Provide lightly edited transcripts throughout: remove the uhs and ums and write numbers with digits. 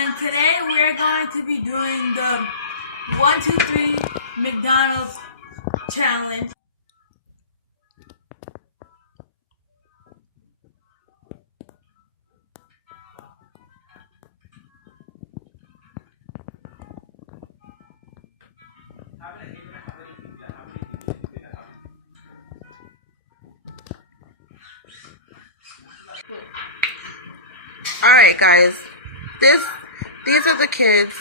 And today we're going to be doing the 1, 2, 3 McDonald's challenge. Alright guys, these are the kids.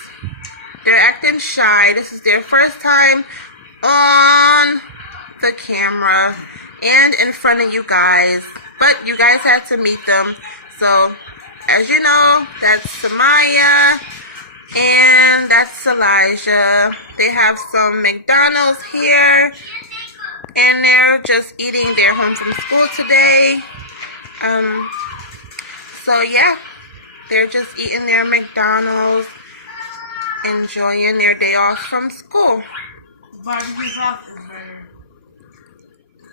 They're acting shy. This is their first time on the camera and in front of you guys. But you guys had to meet them. So, as you know, that's Samaya and that's Elijah. They have some McDonald's here and they're just eating. They're home from school today. So yeah, they're just eating their McDonald's, enjoying their day off from school. Barbecue sauce is better.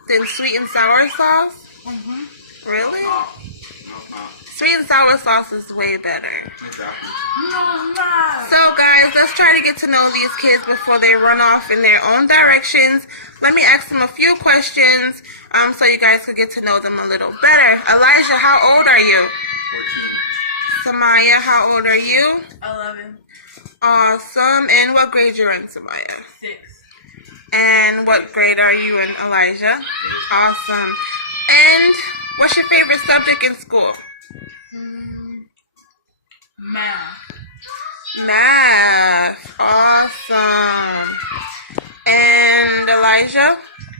Then sweet and sour sauce? Mm-hmm. Really? No. Sweet and sour sauce is way better. Exactly. No, no. So guys, let's try to get to know these kids before they run off in their own directions. Let me ask them a few questions so you guys could get to know them a little better. Elijah, how old are you? 14. Samaya, how old are you? 11. Awesome. And what grade you're in, Samaya? 6. And what grade are you in, Elijah? Awesome. And what's your favorite subject in school? Math. Math. Awesome. And Elijah?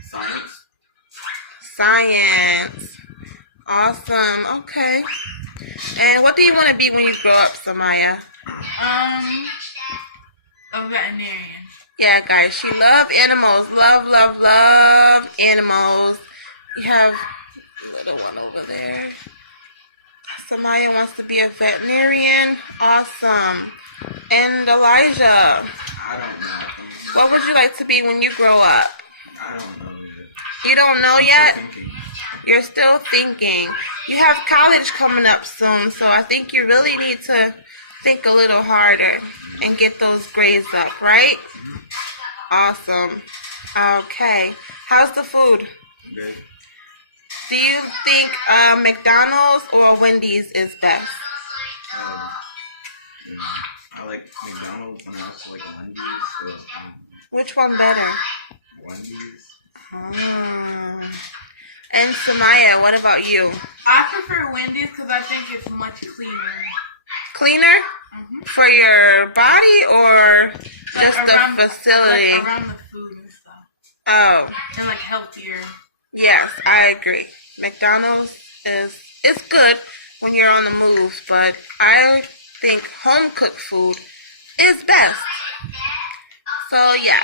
Science. Science. Awesome. Okay. And what do you want to be when you grow up, Samaya? A veterinarian. Yeah, guys, she loves animals. Love animals. You have a little one over there. Samaya wants to be a veterinarian. Awesome. And Elijah, I don't know. what would you like to be when you grow up? I don't know yet. You don't know yet? Thinking. You're still thinking. You have college coming up soon, so I think you really need to think a little harder and get those grades up, right? Awesome. Okay. How's the food? Good. Do you think McDonald's or Wendy's is best? I like McDonald's and I also like Wendy's. So, Which one better? Wendy's. And Samaya, what about you? I prefer Wendy's because I think it's much cleaner. Cleaner? Mm-hmm. For your body or just the facility? Like around the food and stuff. Oh. And like healthier. Yes, I agree. McDonald's is good when you're on the move, but I think home cooked food is best. So yeah,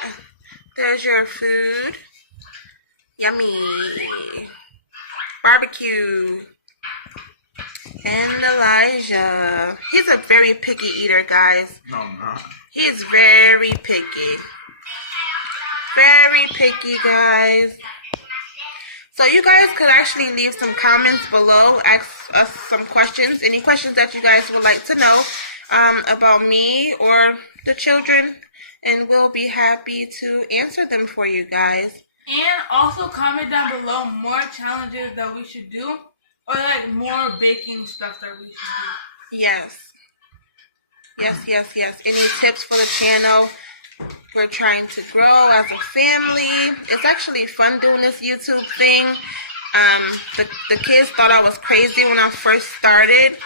there's your food. Yummy. Barbecue. And Elijah. He's a very picky eater, guys. No, I'm not. He's very picky. Very picky, guys. So you guys could actually leave some comments below, ask us some questions, any questions that you guys would like to know about me or the children, and we'll be happy to answer them for you guys. And also comment down below more challenges that we should do, or like more baking stuff that we should Yes. Any tips for the channel? We're trying to grow as a family. It's actually fun doing this YouTube thing. The kids thought I was crazy when I first started,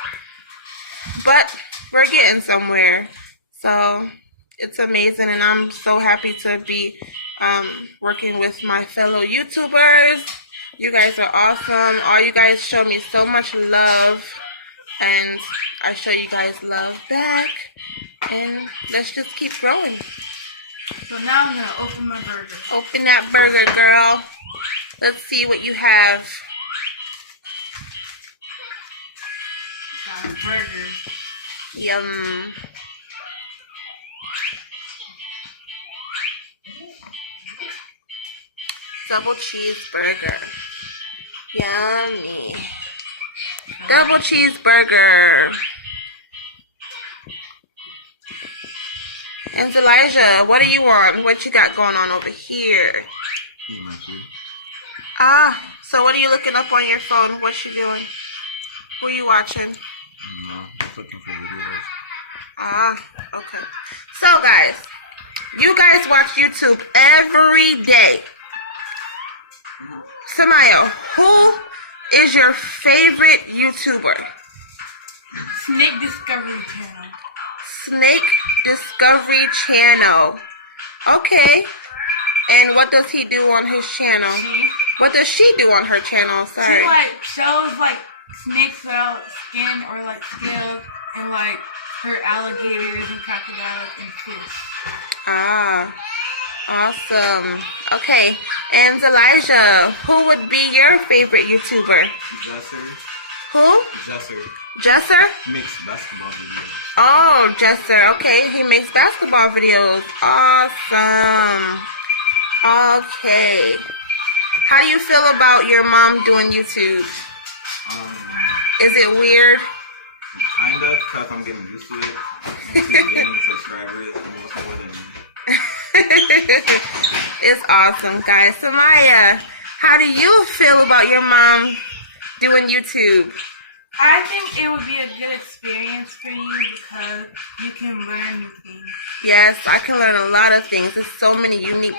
but we're getting somewhere. So it's amazing, and I'm so happy to be working with my fellow YouTubers. You guys are awesome. All you guys show me so much love, and I show you guys love back. And let's just keep growing. So now I'm gonna open my burger. Open that burger, girl. Let's see what you have. Got a burger. Yum. Double cheeseburger. Yummy. Double cheeseburger. And Elijah, what are you on? What you got going on over here? Ah, so what are you looking up on your phone? What's you doing? Who are you watching? No, just looking for videos. Ah, okay. So guys, you guys watch YouTube every day. Samayo, who is your favorite YouTuber? Snake Discovery Channel. Snake Discovery Channel. Okay. And what does he do on his channel? What does she do on her channel? Sorry. She like shows like snakes without skin or like scales and like her alligators and crocodiles and fish. Ah, awesome. Okay. And Elijah, who would be your favorite YouTuber? Jesser. Who? Jesser. Jesser? He makes basketball videos. Oh, Jesser. Okay, he makes basketball videos. Awesome. Okay. How do you feel about your mom doing YouTube? Is it weird? Kind of, because I'm getting used to it. She's getting subscribers almost more than me. It's awesome, guys. Samaya, how do you feel about your mom doing YouTube? I think it would be a good experience for you because you can learn new things. Yes, I can learn a lot of things. There's so many unique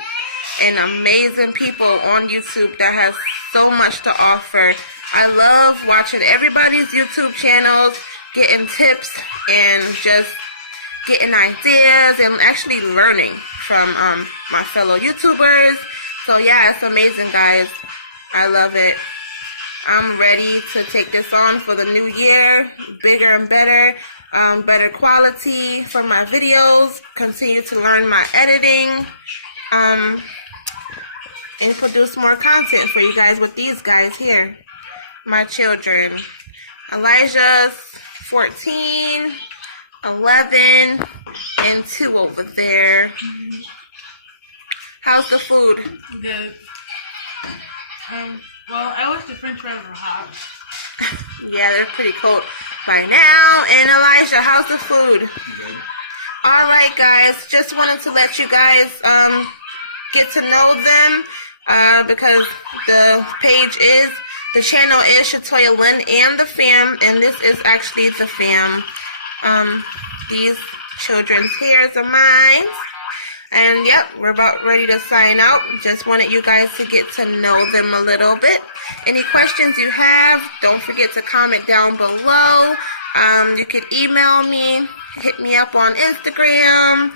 and amazing people on YouTube that has so much to offer. I love watching everybody's YouTube channels, getting tips and just getting ideas and actually learning from my fellow YouTubers. So yeah, it's amazing, guys. I love it. I'm ready to take this on for the new year, bigger and better, better quality for my videos, continue to learn my editing, and produce more content for you guys with these guys here, my children. Elijah's 14, 11, and 2 over there. How's the food? Good. Well, I wish the French fries were hot. Yeah, they're pretty cold by now. And Elijah, how's the food? Good. Alright guys, just wanted to let you guys get to know them because the channel is Shatoya Lynn and the fam, and this is actually the fam. These children's hairs are mine. And yep, we're about ready to sign out. Just wanted you guys to get to know them a little bit. Any questions you have, don't forget to comment down below. You could email me, hit me up on Instagram.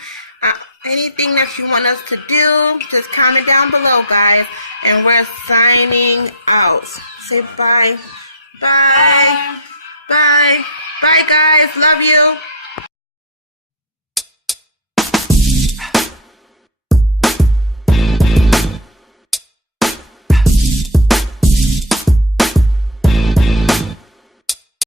Anything that you want us to do, just comment down below, guys. And we're signing out. Say bye. Bye. Bye. Bye, guys. Love you.